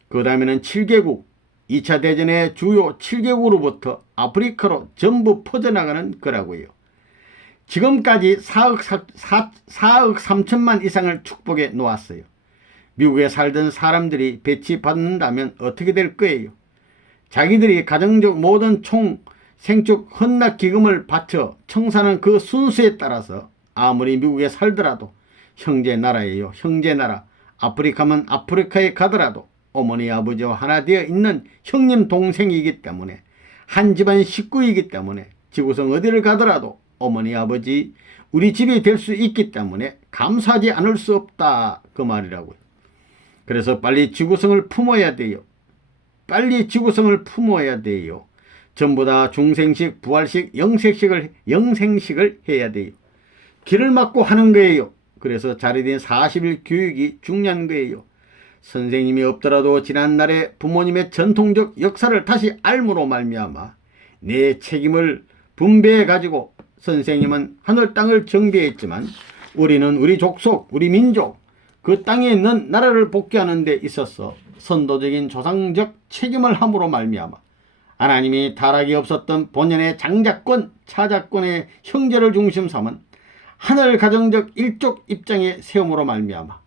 그 다음에는 7개국, 2차 대전의 주요 7개국으로부터 아프리카로 전부 퍼져나가는 거라고요. 지금까지 4억 3천만 이상을 축복해 놓았어요. 미국에 살던 사람들이 배치받는다면 어떻게 될 거예요? 자기들이 가정적 모든 생축 헌납기금을 바쳐 청산한 그 순수에 따라서 아무리 미국에 살더라도 형제 나라예요. 형제 나라. 아프리카면 아프리카에 가더라도 어머니 아버지와 하나 되어 있는 형님 동생이기 때문에 한 집안 식구이기 때문에 지구성 어디를 가더라도 어머니 아버지 우리 집이 될 수 있기 때문에 감사하지 않을 수 없다 그 말이라고요. 그래서 빨리 지구성을 품어야 돼요. 빨리 지구성을 품어야 돼요. 전부 다 중생식, 부활식, 영생식을 해야 돼요. 길을 막고 하는 거예요. 그래서 자리된 40일 교육이 중요한 거예요. 선생님이 없더라도 지난날의 부모님의 전통적 역사를 다시 알므로 말미암아 내 책임을 분배해 가지고 선생님은 하늘 땅을 정비했지만 우리는 우리 족속, 우리 민족, 그 땅에 있는 나라를 복귀하는 데 있어서 선도적인 조상적 책임을 함으로 말미암아 하나님이 타락이 없었던 본연의 장자권, 차자권의 형제를 중심 삼은 하늘 가정적 일족 입장에 세움으로 말미암아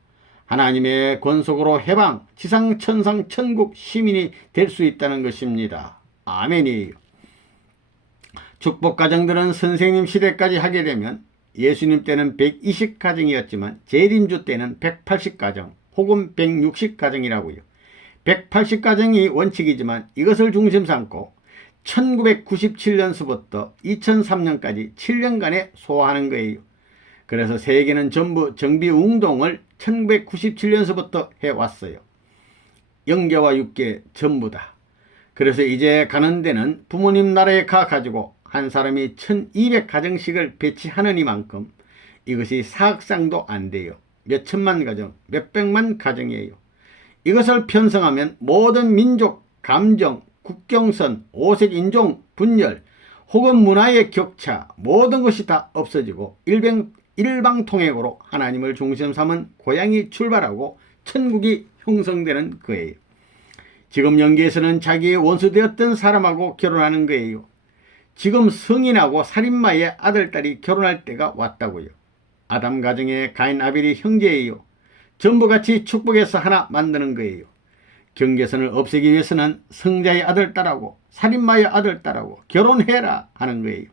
하나님의 권속으로 해방, 지상, 천상, 천국 시민이 될 수 있다는 것입니다. 아멘이에요. 축복 가정들은 선생님 시대까지 하게 되면 예수님 때는 120가정이었지만 재림주 때는 180가정 혹은 160가정이라고요. 180가정이 원칙이지만 이것을 중심 삼고 1997년서부터 2003년까지 7년간에 소화하는 거예요. 그래서 세계는 전부 정비운동을 1997년서부터 해왔어요. 영계와 육계 전부 다. 그래서 이제 가는 데는 부모님 나라에 가가지고 한 사람이 1200가정씩을 배치하는 이만큼 이것이 사억상도 안 돼요. 몇 천만 가정, 몇 백만 가정이에요. 이것을 편성하면 모든 민족, 감정, 국경선, 오색 인종, 분열 혹은 문화의 격차 모든 것이 다 없어지고 일방통행으로 하나님을 중심 삼은 고향이 출발하고 천국이 형성되는 거예요. 지금 영계에서는 자기의 원수되었던 사람하고 결혼하는 거예요. 지금 성인하고 살인마의 아들딸이 결혼할 때가 왔다고요. 아담 가정의 가인 아벨이 형제예요. 전부 같이 축복해서 하나 만드는 거예요. 경계선을 없애기 위해서는 성자의 아들딸하고 살인마의 아들딸하고 결혼해라 하는 거예요.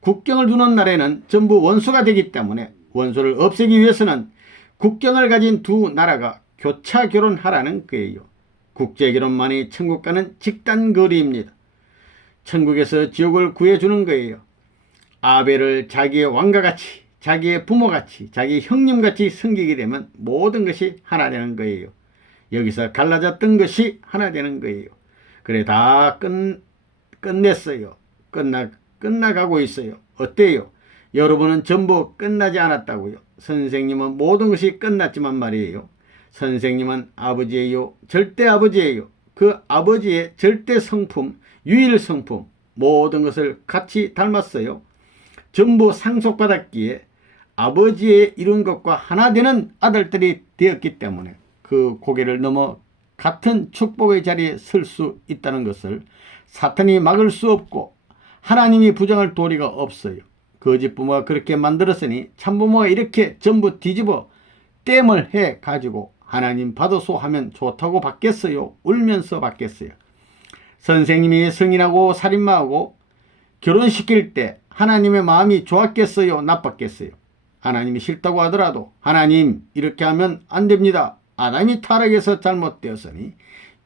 국경을 두는 날에는 전부 원수가 되기 때문에 원수를 없애기 위해서는 국경을 가진 두 나라가 교차 결혼하라는 거예요. 국제결혼만이 천국 가는 직단거리입니다. 천국에서 지옥을 구해주는 거예요. 아벨을 자기의 왕가같이, 자기의 부모같이, 자기 형님같이 섬기게 되면 모든 것이 하나 되는 거예요. 여기서 갈라졌던 것이 하나 되는 거예요. 그래 다 끝냈어요. 끝나가고 있어요. 어때요? 여러분은 전부 끝나지 않았다고요. 선생님은 모든 것이 끝났지만 말이에요. 선생님은 아버지예요. 절대 아버지예요. 그 아버지의 절대 성품, 유일 성품 모든 것을 같이 닮았어요. 전부 상속받았기에 아버지의 이룬 것과 하나 되는 아들들이 되었기 때문에 그 고개를 넘어 같은 축복의 자리에 설 수 있다는 것을 사탄이 막을 수 없고 하나님이 부정할 도리가 없어요. 거짓 부모가 그렇게 만들었으니 참부모가 이렇게 전부 뒤집어 땜을 해 가지고 하나님 받아소 하면 좋다고 받겠어요? 울면서 받겠어요? 선생님이 성인하고 살인마하고 결혼시킬 때 하나님의 마음이 좋았겠어요? 나빴겠어요? 하나님이 싫다고 하더라도 하나님 이렇게 하면 안 됩니다. 아담이 타락해서 잘못되었으니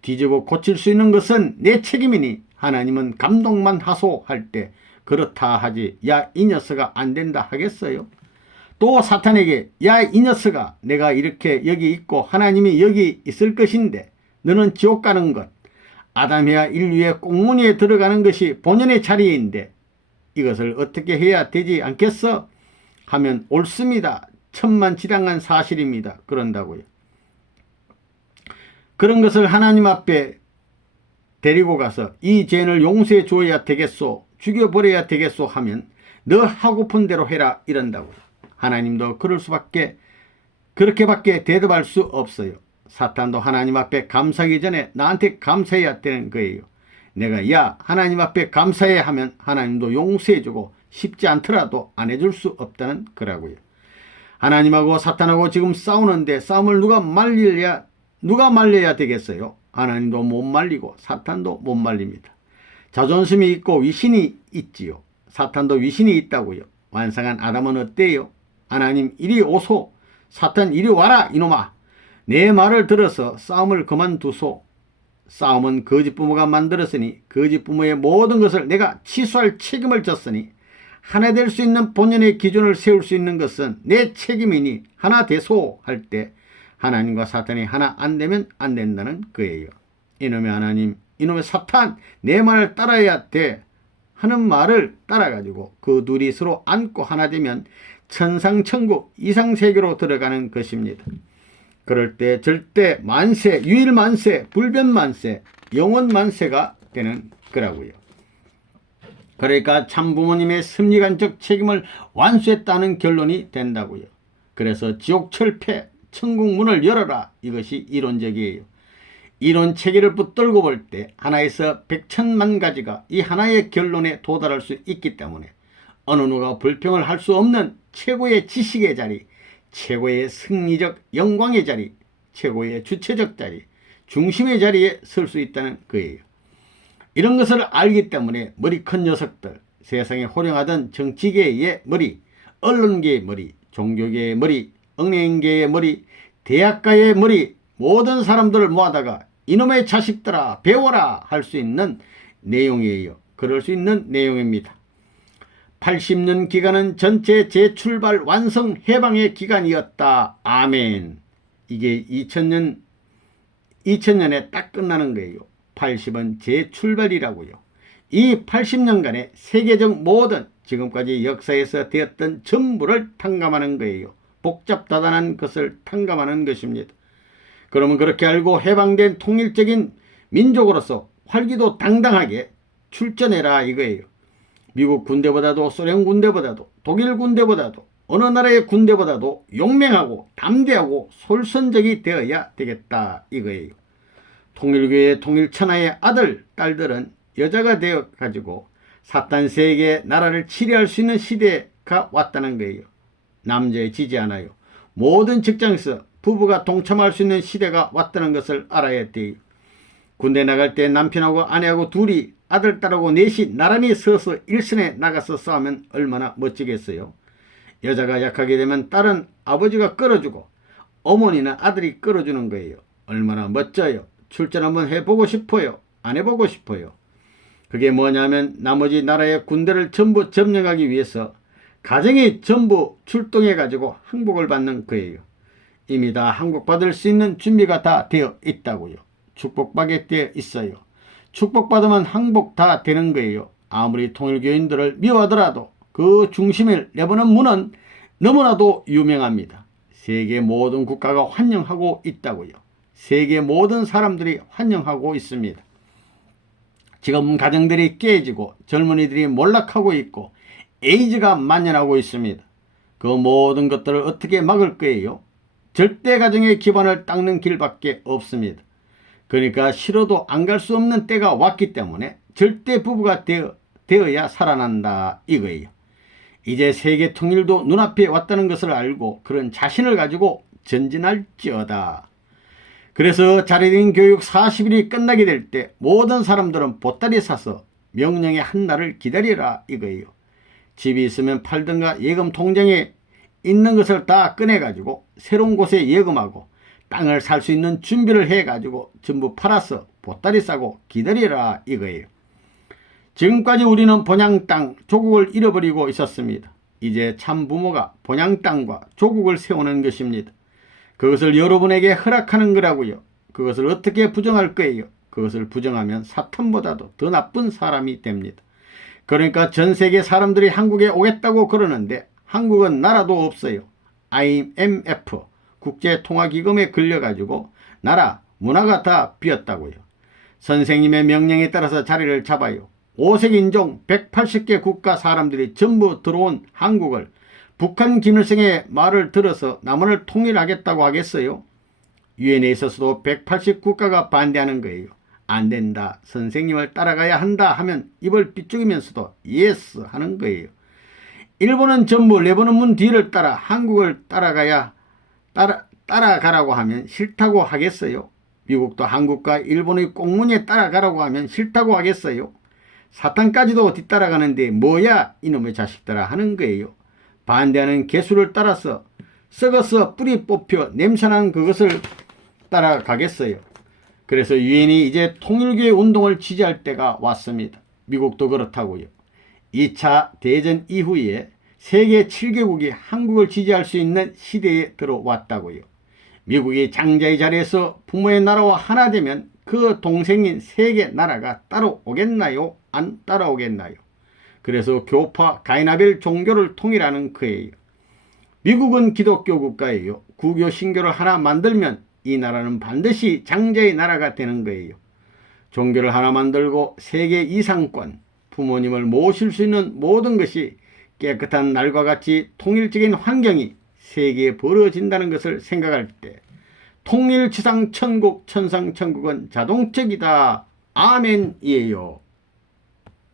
뒤집어 고칠 수 있는 것은 내 책임이니 하나님은 감동만 하소 할 때 그렇다 하지 야 이 녀석아 안 된다 하겠어요? 또 사탄에게 야 이 녀석아 내가 이렇게 여기 있고 하나님이 여기 있을 것인데 너는 지옥 가는 것 아담이야 인류의 꽁무니에 들어가는 것이 본연의 자리인데 이것을 어떻게 해야 되지 않겠어? 하면 옳습니다. 천만지당한 사실입니다. 그런다고요. 그런 것을 하나님 앞에 데리고 가서 이 죄를 용서해 줘야 되겠소 죽여버려야 되겠소 하면 너 하고픈 대로 해라 이런다고요. 하나님도 그렇게밖에 대답할 수 없어요. 사탄도 하나님 앞에 감사하기 전에 나한테 감사해야 되는 거예요. 내가 야 하나님 앞에 감사해 하면 하나님도 용서해주고 쉽지 않더라도 안 해줄 수 없다는 거라고요. 하나님하고 사탄하고 지금 싸우는데 싸움을 누가 말려야 되겠어요? 하나님도 못 말리고 사탄도 못 말립니다. 자존심이 있고 위신이 있지요. 사탄도 위신이 있다고요. 완성한 아담은 어때요? 하나님 이리 오소 사탄 이리 와라 이놈아 내 말을 들어서 싸움을 그만두소. 싸움은 거짓 부모가 만들었으니 거짓 부모의 모든 것을 내가 취소할 책임을 졌으니 하나 될 수 있는 본연의 기준을 세울 수 있는 것은 내 책임이니 하나 되소 할 때 하나님과 사탄이 하나 안 되면 안 된다는 거예요. 이놈의 하나님 이놈의 사탄 내 말을 따라야 돼 하는 말을 따라가지고 그 둘이 서로 안고 하나 되면 천상천국 이상세계로 들어가는 것입니다. 그럴 때 절대 만세, 유일만세, 불변만세, 영원만세가 되는 거라고요. 그러니까 참부모님의 섭리관적 책임을 완수했다는 결론이 된다고요. 그래서 지옥 철폐, 천국 문을 열어라 이것이 이론적이에요. 이론 체계를 붙들고 볼 때 하나에서 백천만 가지가 이 하나의 결론에 도달할 수 있기 때문에 어느 누가 불평을 할 수 없는 최고의 지식의 자리, 최고의 승리적 영광의 자리, 최고의 주체적 자리, 중심의 자리에 설 수 있다는 거예요. 이런 것을 알기 때문에 머리 큰 녀석들, 세상에 호령하던 정치계의 머리, 언론계의 머리, 종교계의 머리, 은행계의 머리, 대학가의 머리, 모든 사람들을 모아다가 이놈의 자식들아 배워라 할 수 있는 내용이에요. 그럴 수 있는 내용입니다. 80년 기간은 전체 재출발 완성 해방의 기간이었다. 아멘. 이게 2000년에 딱 끝나는 거예요. 80은 재출발이라고요. 이 80년간의 세계적 모든 지금까지 역사에서 되었던 전부를 탕감하는 거예요. 복잡다단한 것을 탕감하는 것입니다. 그러면 그렇게 알고 해방된 통일적인 민족으로서 활기도 당당하게 출전해라 이거예요. 미국 군대보다도 소련 군대보다도 독일 군대보다도 어느 나라의 군대보다도 용맹하고 담대하고 솔선적이 되어야 되겠다 이거예요. 통일교의 통일천하의 아들, 딸들은 여자가 되어가지고 사탄 세계의 나라를 치리할 수 있는 시대가 왔다는 거예요. 남자에 지지 않아요. 모든 직장에서 부부가 동참할 수 있는 시대가 왔다는 것을 알아야 돼요. 군대 나갈 때 남편하고 아내하고 둘이 아들, 딸하고 넷이 나란히 서서 일선에 나가서 싸우면 얼마나 멋지겠어요. 여자가 약하게 되면 딸은 아버지가 끌어주고 어머니는 아들이 끌어주는 거예요. 얼마나 멋져요. 출전 한번 해보고 싶어요. 안 해보고 싶어요. 그게 뭐냐면 나머지 나라의 군대를 전부 점령하기 위해서 가정이 전부 출동해 가지고 항복을 받는 거예요. 이미 다 항복받을 수 있는 준비가 다 되어 있다고요. 축복받게 되어 있어요. 축복받으면 항복 다 되는 거예요. 아무리 통일교인들을 미워하더라도 그 중심을 내보는 문은 너무나도 유명합니다. 세계 모든 국가가 환영하고 있다고요. 세계 모든 사람들이 환영하고 있습니다. 지금 가정들이 깨지고 젊은이들이 몰락하고 있고 에이즈가 만연하고 있습니다. 그 모든 것들을 어떻게 막을 거예요? 절대 가정의 기반을 닦는 길밖에 없습니다. 그러니까 싫어도 안 갈 수 없는 때가 왔기 때문에 절대 부부가 되어야 살아난다 이거예요. 이제 세계 통일도 눈앞에 왔다는 것을 알고 그런 자신을 가지고 전진할지어다. 그래서 자리된 교육 40일이 끝나게 될 때 모든 사람들은 보따리 사서 명령의 한 날을 기다리라 이거예요. 집이 있으면 팔든가 예금 통장에 있는 것을 다 꺼내가지고 새로운 곳에 예금하고 땅을 살 수 있는 준비를 해가지고 전부 팔아서 보따리 싸고 기다리라 이거예요. 지금까지 우리는 본향 땅 조국을 잃어버리고 있었습니다. 이제 참 부모가 본향 땅과 조국을 세우는 것입니다. 그것을 여러분에게 허락하는 거라고요. 그것을 어떻게 부정할 거예요? 그것을 부정하면 사탄보다도 더 나쁜 사람이 됩니다. 그러니까 전 세계 사람들이 한국에 오겠다고 그러는데 한국은 나라도 없어요. IMF 국제통화기금에 걸려가지고 나라 문화가 다 비었다고요. 선생님의 명령에 따라서 자리를 잡아요. 5색 인종 180개 국가 사람들이 전부 들어온 한국을 북한 김일성의 말을 들어서 남한을 통일하겠다고 하겠어요? 유엔에 있어서도 180국가가 반대하는 거예요. 안 된다. 선생님을 따라가야 한다 하면 입을 삐죽이면서도 예스 하는 거예요. 일본은 전부 레바논 문 뒤를 따라 한국을 따라가라고 하면 싫다고 하겠어요? 미국도 한국과 일본의 꽁무니에 따라가라고 하면 싫다고 하겠어요? 사탄까지도 뒤따라가는데 뭐야 이놈의 자식들아 하는 거예요. 반대하는 개수를 따라서 썩어서 뿌리 뽑혀 냄새난 그것을 따라가겠어요. 그래서 유엔이 이제 통일교의 운동을 지지할 때가 왔습니다. 미국도 그렇다고요. 2차 대전 이후에 세계 7개국이 한국을 지지할 수 있는 시대에 들어왔다고요. 미국이 장자의 자리에서 부모의 나라와 하나 되면 그 동생인 세계 나라가 따라오겠나요? 안 따라오겠나요? 그래서 교파 가이나벨 종교를 통일하는 거예요. 미국은 기독교 국가예요. 구교 신교를 하나 만들면 이 나라는 반드시 장자의 나라가 되는 거예요. 종교를 하나 만들고 세계 이상권, 부모님을 모실 수 있는 모든 것이 깨끗한 날과 같이 통일적인 환경이 세계에 벌어진다는 것을 생각할 때 통일지상 천국 천상 천국은 자동적이다. 아멘이에요.